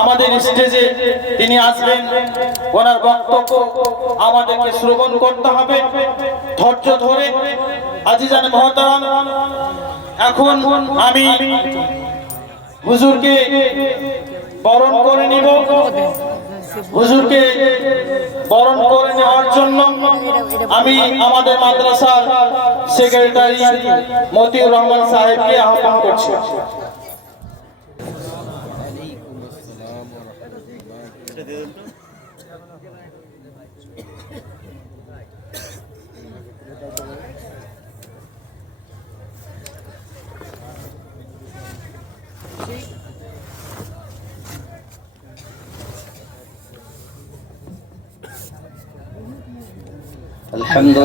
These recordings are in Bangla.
আমাদের স্টেজে তিনি আসবেন, ওনার বক্তব্য আমাদেরকে শ্রবণ করতে হবে ধৈর্য ধরে। আজিজান মহতারাম, এখন আমি হুজুরকে বরণ করে নিব। হুজুরকে বরণ করে নেওয়ার জন্য আমি আমাদের মাদ্রাসার সেক্রেটারি মতিউর রহমান সাহেবকে আহ্বান করছি। الحمد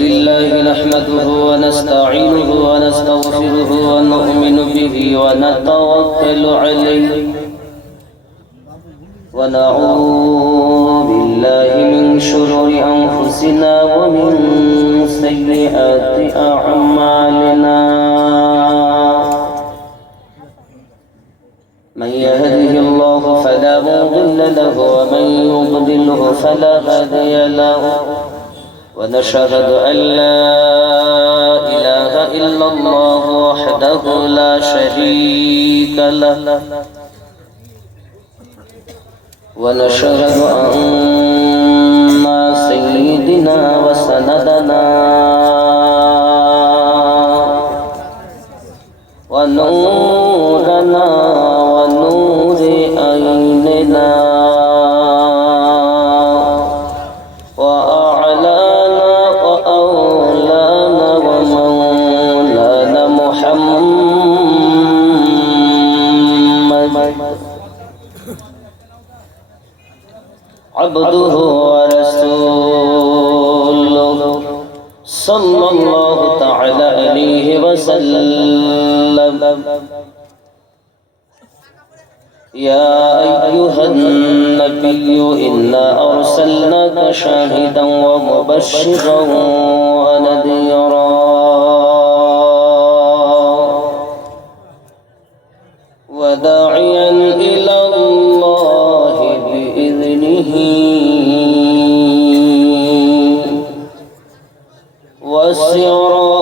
لله نحمده ونستعينه ونستغفره ونؤمن به ونتوكل عليه ونعوذ بالله من شرور أنفسنا ومن سيئات أعمالنا. من يهده الله فلا مضل له ومن يضلله فلا هادي له. ونشهد أن لا إله إلا الله وحده لا شريك له. ونشهد أن سيدنا وسندنا ونورنا ونور عيننا وأعلانا وأولانا ومولانا محمد عبده ورسوله صلى الله تعالى عليه وسلم. يا أيها النبي إنا أرسلناك شاهدا ومبشرا ونذيرا وداعيا إلى الله بإذنه وسراجا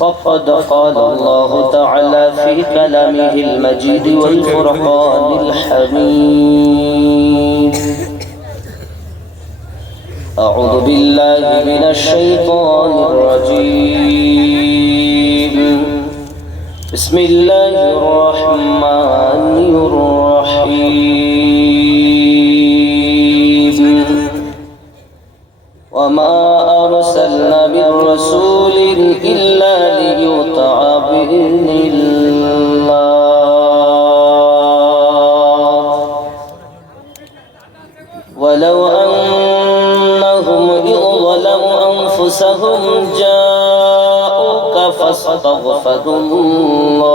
فقد قال الله تعالى في كلامه المجيد والفرقان الحميد. أعوذ بالله من الشيطان الرجيم. بسم الله الرحمن الرحيم. وما أرسلنا من رسول إلا ليطاع بإذن الله ولو أنهم إذ ظلموا أنفسهم جاءوك فاستغفروا الله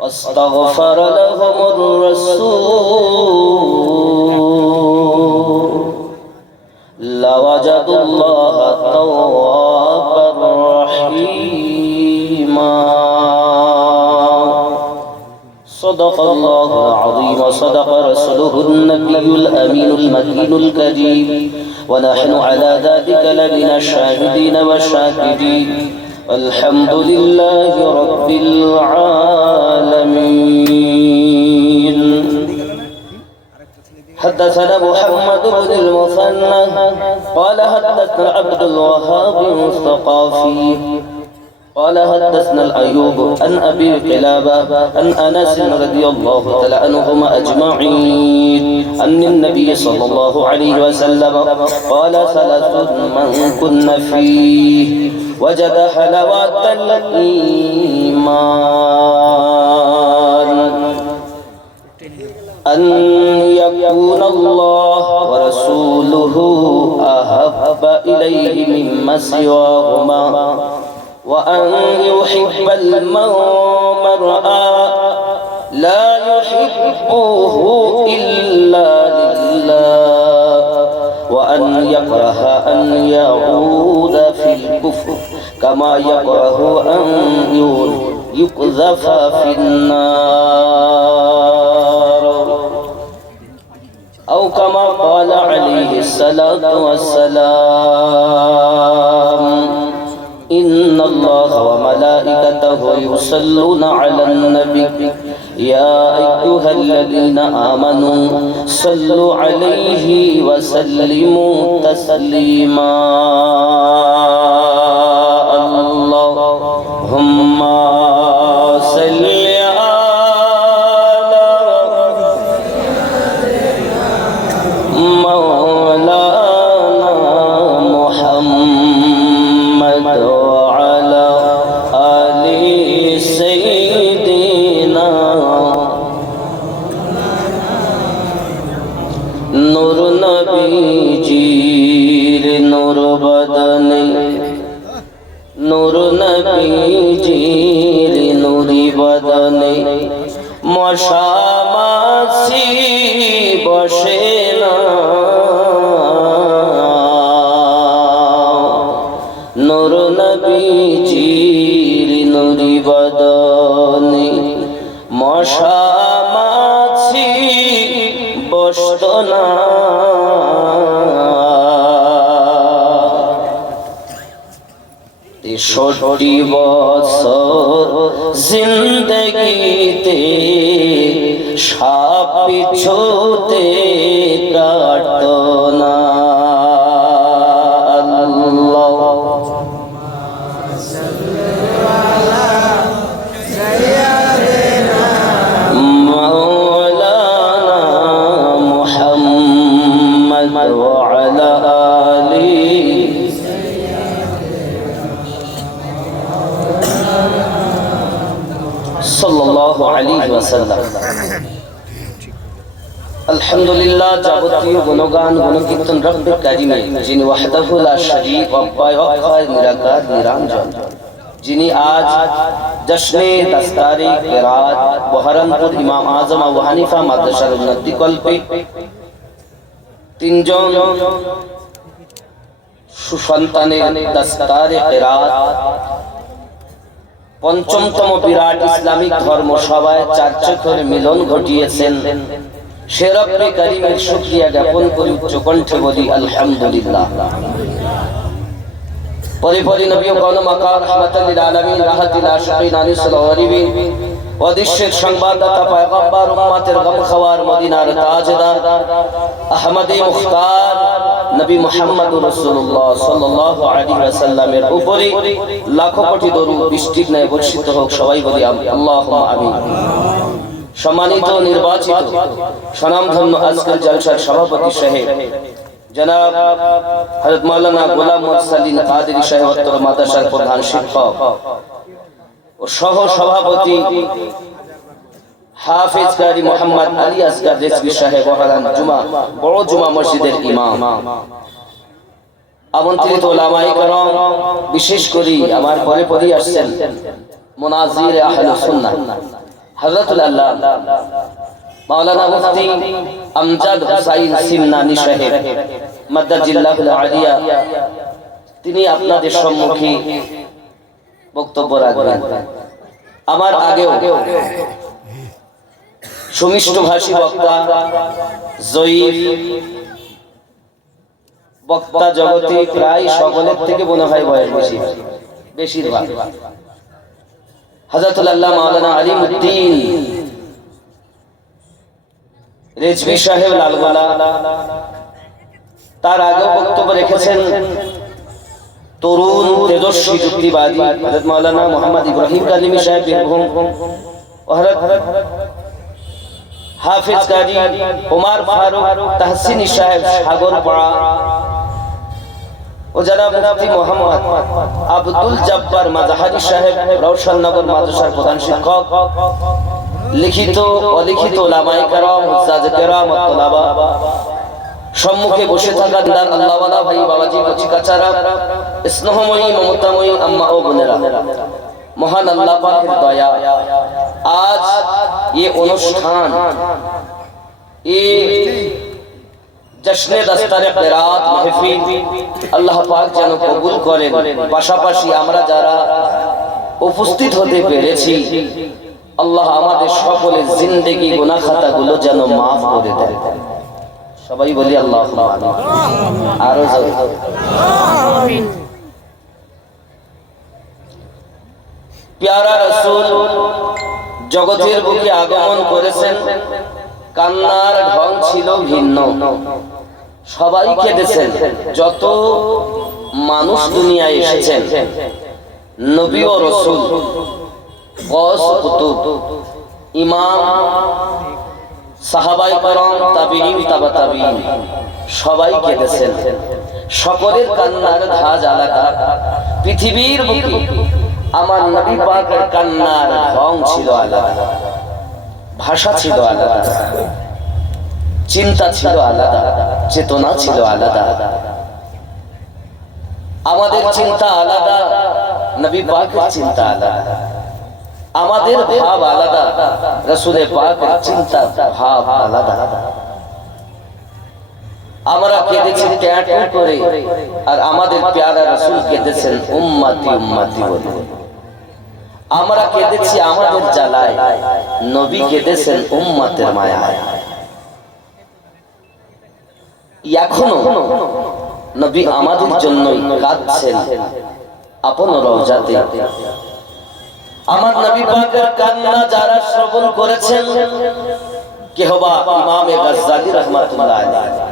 واستغفر لهم الرسول لوجدوا الله توابا رحيما. صدق الله العظيم وصدق رسوله النبي الأمين المكين الكريم ونحن على ذلك لمن الشاهدين والشاكرين. الحمد لله رب العالمين. حدثنا محمد بن المثنى قال حدثنا عبد الوهاب الثقافي قال حدثنا الأيوب عن أبي قلابة عن أنس رضي الله تعالى عنهما أجمعين أن النبي صلى الله عليه وسلم قال ثلاث من كن فيه وجد حلاوة الإيمان: أن يكون الله ورسوله أحب إليه مما سواهما وأن يحب المرء لا يحبه إلا لله وأن يكره أن يعود في الكفر كما يكره أن يقذف في النار أو كما قال عليه الصلاة والسلام إن الله وملائكته يصلون على النبي يا أيها الذين آمنوا صلوا عليه وسلموا تسليما اللهم صل مولانا محمد وعلى آل سيدنا نور নবীজির নূর বদনে নূর নবীজির নূরি বদনে মশা মাছি বসে না নূর নবীজির নূরি বদনে মশা মাছি বসত না ৬৩ বছর জিন্দগিতে সাপ পিছুতে কাটতো না আল্লাহ মাওলানা মুহাম্মদ ওয়া আলা আলিহি সাল্লাল্লাহু আলাইহি ওয়াসাল্লাম আলহামদুলিল্লাহ যাবতীয় গুণগান গুণকীর্তন রব্বে কারিমে যিনি ওয়াহদাহু লা শারীক অব্যয় অক্ষয় নিরাকার নিরঞ্জন যিনি আজ জশ্নে দস্তারে কিরাত বহরমপুর ইমাম আজম আবু হানিফা মাদ্রাসার উন্নতি কল্পে তিনজন সুসন্তানের দস্তারে কিরাত পঞ্চমতম বিরাট ইসলামিক ধর্ম সভায় চারচক্ষের মিলন ঘটিয়েছেন সে রব্বে কারীমের শুকরিয়া জ্ঞাপন করি উচ্চ কণ্ঠে বলি আলহামদুলিল্লাহ পরিপরি নবী কোন মাকাম রাহমাতুল লিল আলামিন রাহাতিল আশিকিন আনিসুল গরিবিন ওয়াদিশের সংবাদদাতা পয়গম্বর উম্মতের গম খাওয়ার মদিনার তাজদার আহমদে মুখতার নবী মুহাম্মদুর রাসূলুল্লাহ সাল্লাল্লাহু আলাইহি ওয়াসাল্লামের উপরে লাখো কোটি দরুদ বৃষ্টির ন্যায় বর্ষিত হোক সবাই বলি আল্লাহুম্মা আমিন সম্মানিত নির্বাচিত স্বনামধন্য আজকের জলসার সভাপতি সাহেব জনাব হযরত মাওলানা গোলাম মুরসালিন কাদেরী সাহেব উত্তর মাদ্রাসার প্রধান শিক্ষক ও সহ সভাপতি হাফেজ কারি মোহাম্মদ আলী আসগার রেজভী সাহেব ওহারান জুমা বড় জুমা মসজিদের ইমাম আমন্ত্রিত উলামায়ে কেরাম বিশেষ করে আমার পরে পরে আসছেন মুনাজির আহলুস সুন্নাহ হযরতুল আল্লাহ মাওলানা মুফতি আমজাদ হুসাইন সিমনানি সাহেব মাদ্দাজিল্লাহুল আলিয়া তিনি আপনাদের সম্মুখে বক্তব্য রাখবেন আমার আগেও সুমিষ্ট ভাষী বক্তা জয়ীফ বক্তা জগতে প্রায় সকলের থেকে মনে হয় বয়স বেশি বেশিরভাগ হযরতুল আল্লাহ মাওলানা আলিমউদ্দিন রেজভী সাহেব লালগোলা তার আগেও বক্তব্য রেখেছেন তরুণ তেজস্বী যুক্তিবাদী হযরত মাওলানা মুহাম্মদ ইব্রাহিম কালিমি সাহেব বীরভূম ও হযরত হাফেজ কাজী ওমর ফারুক তাহসিনী সাহেব সাগরপাড়া ও জনাব মুফতি মোহাম্মদ আব্দুল জব্বার মাজাহারি সাহেব রওশননগর মাদ্রাসার প্রধান শিক্ষক লিখিত অলিখিত উলামায়ে কেরাম হুজ্জাজে কেরাম ও তোলাবা সম্মুখে বসে থাকা দিদার আল্লাহওয়ালা ভাই বাবাজি কচিকাচারা স্নেহময়ী মমতাময়ী আম্মা ও বোনেরা মহান আল্লাহ পাকের দয়া আজ ये অনুষ্ঠান, ये জশ্নে দস্তরে কিরাত মাহফিল আল্লাহ পাক যেন কবুল করেন। পাশাপাশি আমরা যারা উপস্থিত হতে পেরেছি, আল্লাহ আমাদের সকলের জিন্দেগি গুনাহ খাতাগুলো যেন মাফ করে দেন। সবাই বলি আল্লাহুম্মা আমিন। আরো জোরে আমিন। প্যারা রাসূল জগতের বুকে আগমন করেছেন, কান্নার ঢং ছিল ভিন্ন, সবাই কেঁদেছেন। যত মানুষ দুনিয়ায় এসেছেন, নবী ও রাসূল, গওস কুতুব, ইমাম, সাহাবায়ে কেরাম, তাবিঈন, তাবা তাবিঈন, সবাই কেঁদেছেন। সকলের কান্নার ধাজ আলাদা। পৃথিবীর বুকে আমার নবী পাকের কান্নার ঢং ছিল আলাদা, ভাষা ছিল আলাদা, চিন্তা ছিল আলাদা, চেতনা ছিল আলাদা। আমাদের চিন্তা আলাদা, নবী পাকের চিন্তা আলাদা। আমাদের ভাব আলাদা, রাসূলে পাকের চিন্তা ভাব আলাদা। আমরা কেঁদেছি ট্যাটু করে, আর আমাদের প্যারা রাসূল কেঁদেছেন উম্মতি উম্মতি বলে। আমরা কেঁদেছি আমাদের জ্বালায়, নবী কেঁদেছেন উম্মতের মায়ায়। এখনো নবী আমাদের জন্যই কাঁদছেন আপন রওজাতে। আমার নবী পাকের কান্না যারা শ্রবণ করেছেন, কেহবা ইমামে গাজ্জালী রাহমাতুল্লাহ আলাইহি,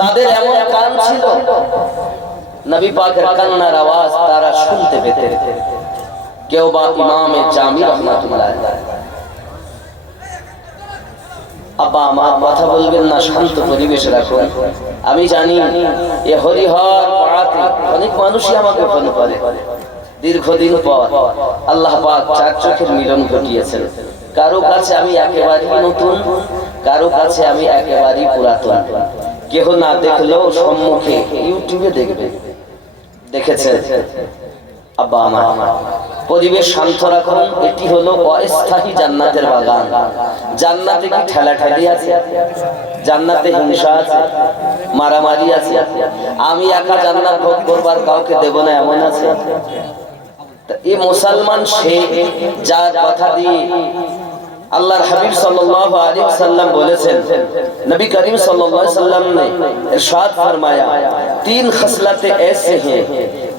তাদের এমন কান ছিল, নবী পাকের কান্নার আওয়াজ তারা শুনতে পেতেন। কেহবা ইমামে জামি রাহমাতুল্লাহ আলাইহি। আব্বা আমার কথা বলবেন না, শান্ত পরিবেশ রাখুন। আমি জানি এ হরিহর পাড়াতে অনেক মানুষই আমাকে ফোন করে। দীর্ঘদিন পর আল্লাহ পাক চার চোখের মিলন ঘটিয়েছেন। কারো কাছে আমি একেবারেই নতুন, কারো কাছে আমি একেবারেই পুরাতন। কেহ না দেখলেও সম্মুখে ইউটিউবে দেখবে, দেখেছেন। আব্বা আমার পরিবেশ শান্ত রাখুন। এটি হলো অস্থায়ী জান্নাতের বাগান। জান্নাতে কি ঠেলাঠেলি আছে? জান্নাতে হিংসা আছে, মারামারি আছে? আমি একা জান্নাত ভোগ করবার কাউকে দেব না এমন আছে? এই মুসলমান সে যার কথা দিয়ে আল্লাহর হাবিব সাল্লাল্লাহু আলাইহি ওয়াসাল্লাম বলেছেন, নবী করিম সাল্লাল্লাহु अलैहि वसल्लम ने इरशाद फरमाया, तीन खसलतें ऐसे हैं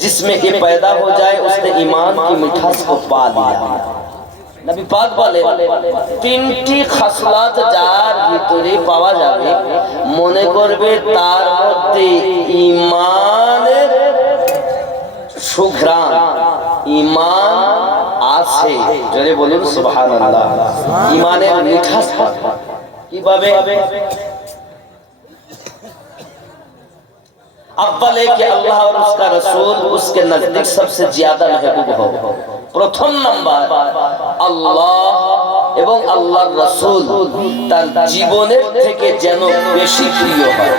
जिसमें ये पैदा हो जाए उसने ईमान की मिठास को पा लिया। নবী পাক বলেন, তিনটি খাসলাত যার ভিতরে পাওয়া যাবে, মনে করবে তার মধ্যে ঈমানের সুঘ্রাণ, ঈমান আছে। জোরে বলুন সুবহানাল্লাহ। ঈমানের মিঠাস কিভাবে? अव्वल है कि अल्लाह और उसका रसूल उसके नजदीक सबसे ज्यादा महबूब हो। प्रथम नंबर আল্লাহ এবং আল্লাহর রাসূল তার জীবনের থেকে যেন বেশি প্রিয় হয়।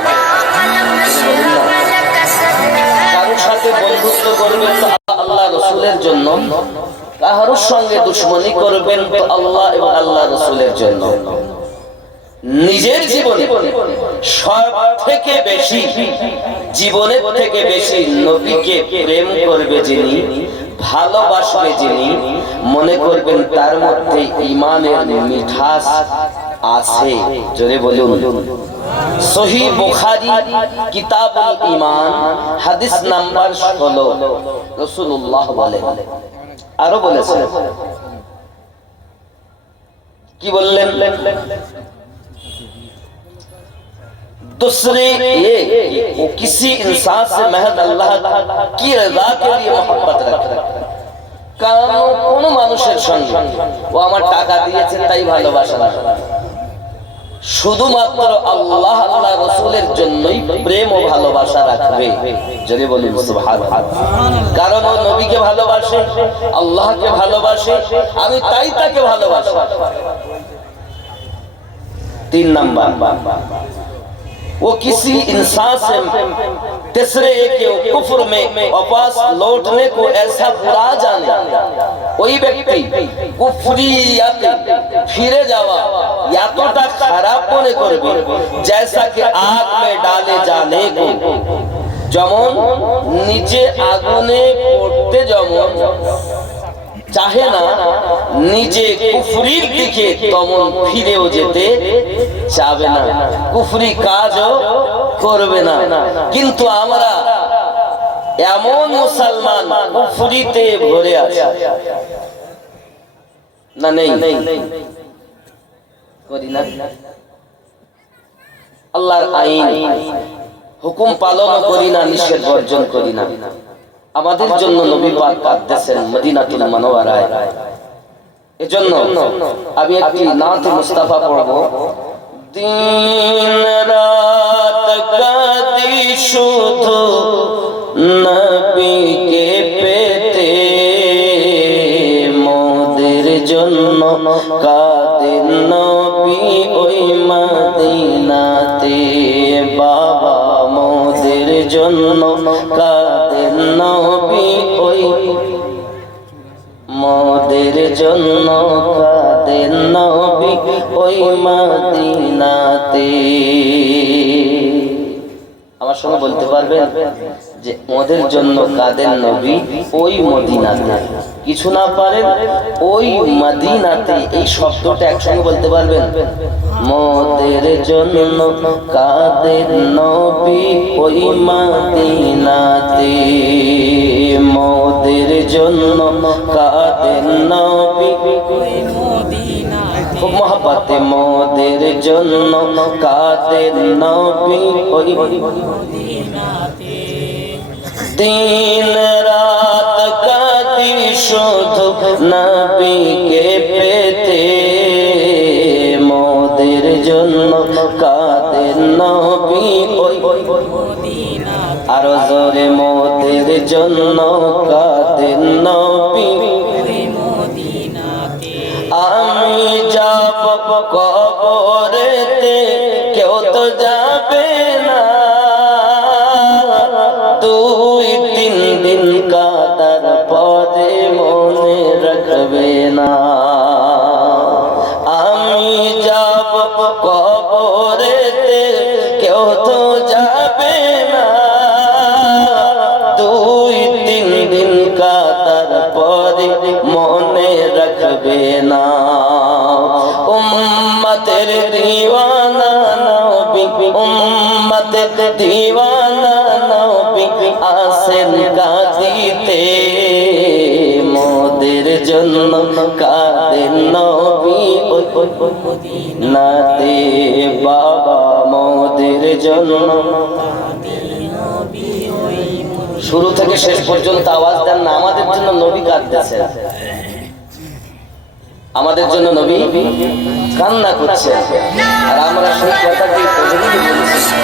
কারোর সাথে বন্ধুত্ব করবেন তো আল্লাহ রাসূলের জন্য, কারোর সঙ্গে দুশমনি করবেন তো আল্লাহ এবং আল্লাহ রাসূলের জন্য। নিজের জীবনে সব থেকে বেশি, জীবনের থেকে বেশি নবীকে প্রেম করবে যিনি, ভালোবাসবে যিনি, মনে করবেন তার মধ্যে ঈমানের মিঠাস আছে। জোরে বলুন। সহিহ বুখারী কিতাবুল ঈমান হাদিস নাম্বার 16 রাসূলুল্লাহ বলেন, আরো বলেছেন, কি বললেন? दूसरे ये वो किसी इंसान से महज अल्लाह की रजा के लिए मोहब्बत रखे। কোন মানুষের সঙ্গে ও আমার টাকা দিয়েছে তাই ভালোবাসা না, শুধুমাত্র আল্লাহ আল্লাহ রাসূলের জন্যই প্রেম ও ভালোবাসা রাখবে। যদি বলুন সুবহানাল্লাহ। কারণ ও নবীকে ভালোবাসে, আল্লাহকে ভালোবাসে, আমি তাই তাকে ভালোবাসি। 3 নাম্বার वो किसी इंसान से तीसरे के कुफ्र में वापस लौटने को ऐसा बुरा जाने, ওই ব্যক্তি কুফরিয়াতে ফিরে যাওয়া এতটা খারাপ মনে করবে जैसा कि आग में डाले जाने को, যেমন নিচে আগুনে পড়তে যেমন চাহে না, নিজে কুফরির দিকে তেমন ফিরেও যেতে চাবে না, কুফরি কাজও করবে না। কিন্তু আমরা এমন মুসলমান কুফরিতে ভরে আছে না, নেই করি না, আল্লাহর আইন হুকুম পালন করি না, নিষেধ বর্জন করি না। আমাদের জন্য নবী পাক কাঁদতেছেন মদিনাতুল মুনাওয়ারায়। এজন্য আমি একটি নাত মুস্তাফা পড়ব। দিন রাত কাঁদি শুধু নবীকে পেতে, মোদের জন্য কাঁদেন নবী ওই মদিনাতে। বাবা মোদের জন্য কাঁদেন নবী ওই, মোদের জন্য কাঁদেন নবী ওই মদিনাতে। আমার সঙ্গে বলতে পারবেন যে মোদের জন্য কাঁদেন নবী ওই মদিনাতে, কিছু না পারেন ওই মদিনাতে, এই শব্দটা একসঙ্গে বলতে পারবেন। মোদের জন্য কাঁদেন নবী ওই মদিনাতে, মোদের জন্য কাঁদেন নবী ওই মদিনাতে। খুব মহব্বতে মোদের জন্য কাঁদেন নবী ওই মদিনাতে। দিন রাত কাঁদি শুধু নবীকে পেতে, মোদের জন্য কাঁদেন নবী ওই মদিনাতে। আরো জোরে মোদের জন্য কাঁদেন নবী ওই মদিনাতে। আমি যাব কবরেতে, কেউ তো যাবে না, 2-3 দিন কাটার পরে মনে রাখবে না। আমি যাব কবরেতে, কেউ তো যাবে না, 2-3 দিন কাটার পরে মনে রাখবে না। উম্মতের দিওয়ানা নবী, উম্মতের দিওয়ানা নবী আসেন কাঁদিতে, মোদের জন্য কাঁদেন নবী ওই মদিনাতে। বাবা মোদের জন্য, শুরু থেকে শেষ পর্যন্ত আওয়াজ দেন না, আমাদের জন্য নবী কাঁদতেছেন, আমাদের জন্য নবী কান্না করছেন, আর আমরা সেই কথাটি বলেছি।